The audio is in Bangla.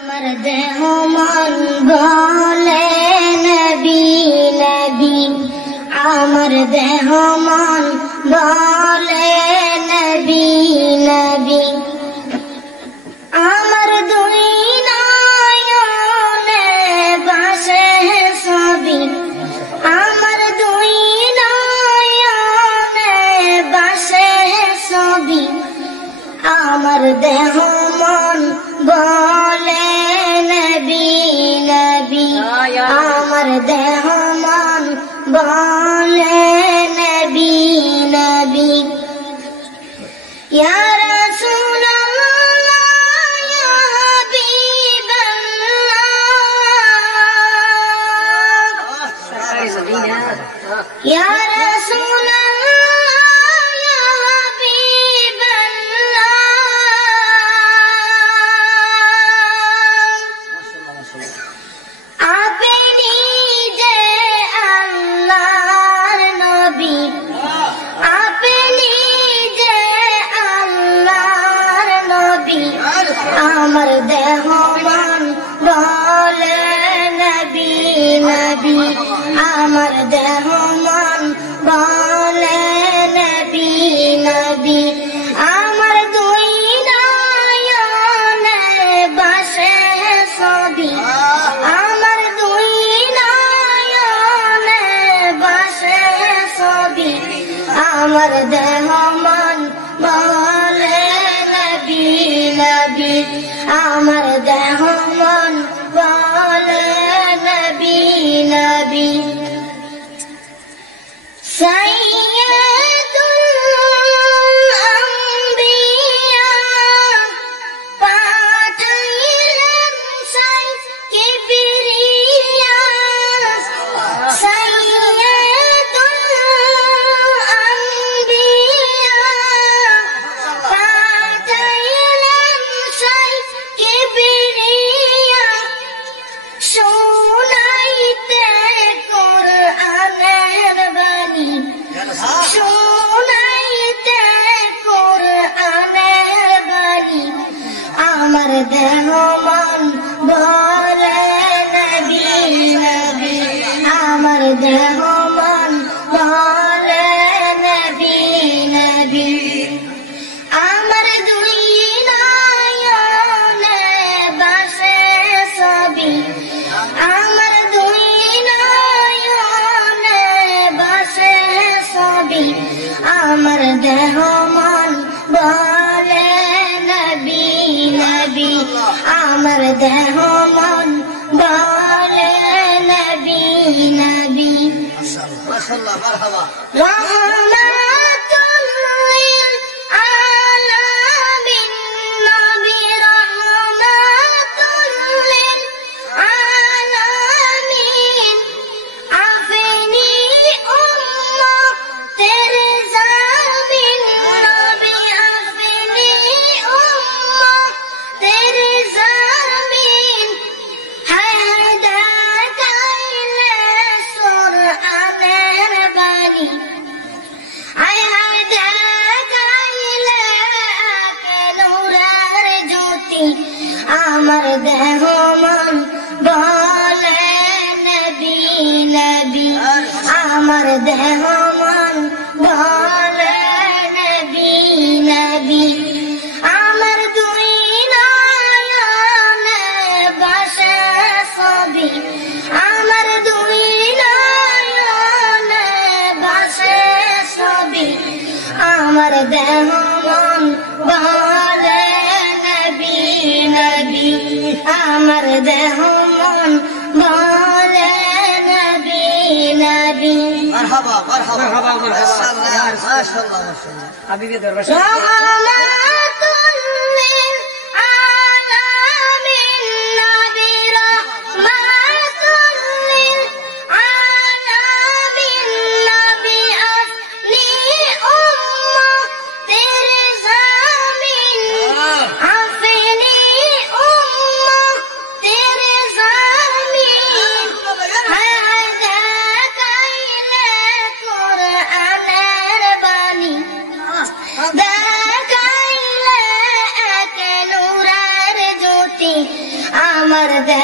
আমার দেহ মন বলে নবী নবী, আমার দেহ মন বলে নবী নবী। আমার দুই নয়নে বাসে ছবি, আমার দুই নয়নে বাসে ছবি, আমার দেহ মন বলে নবী নবী, আমার দেহ মন বলে নবী নবী। ইয়া রাসূলুল্লাহ ইয়া হাবিবাল্লাহ, ইয়া আমার দেহ মন বলে নবী নবী, আমার দেহ মন বলে নবী নবী। আমার দুই নয়নে বাসে ছবি, আমার দুই নয়নে বাসে ছবি, আমার দেহ মন বলে নবী নবী, আমার দেহ মন বলে নবী নবী। সাইয়্যিদুল আম্বিয়া পাঠাইলেন সাই কিবরিয়া, সাইয়্যিদুল আম্বিয়া পাঠাইলেন সাই কিবরিয়া, শোনাইতে কোরআনের বাণী, শোনাইতে কোরআনের বাণী, আমার দেহ মন বলে নবী নবী, আমার দেহ মন বলে নবী নবী। আমার দুই নয়নে বাসে ছবি, আমার দুই নয়নে বাসে ছবি, আমার দেহ মন বলে নবী নবী, আমার দেহ মন বলে নবী নবী। মাশাআল্লাহ, মারহাবা। রহমাতুল লিল আলামিন নবী, রহমাতুল লিল আলামিন, আফিনি উম্মতের জামিন নবী, আফিনি উম্মতের জামিন। হায় হায় দেখাইলে কোরআনের বাণী, হায় হায় দেখাইলে নূরের জ্যোতি, আমার দেহ মন বলে নবী নবী, আমার দেহ মন বলে নবী নবী। আমার দুই নয়নে বাসে ছবি, আমার দুই নয়নে বাসে ছবি, আমার দেহ মন বলে নবী নবী, আমার দেহ মন বলে নবী নবী। মারহাবা মারহাবা মাশাআল্লাহ মাশাআল্লাহ মাশাআল্লাহ। হাবিবে দরবার রহমাতুল লিল আলামিন নবী, রহমাতুল লিল আলামিন নবী, আফনি উম্মতের জামিন, আফনি উম্মতের জামিন। হায় হায় দেখাইলে কোরআনের বাণী, দেখাইলে আমার দেহ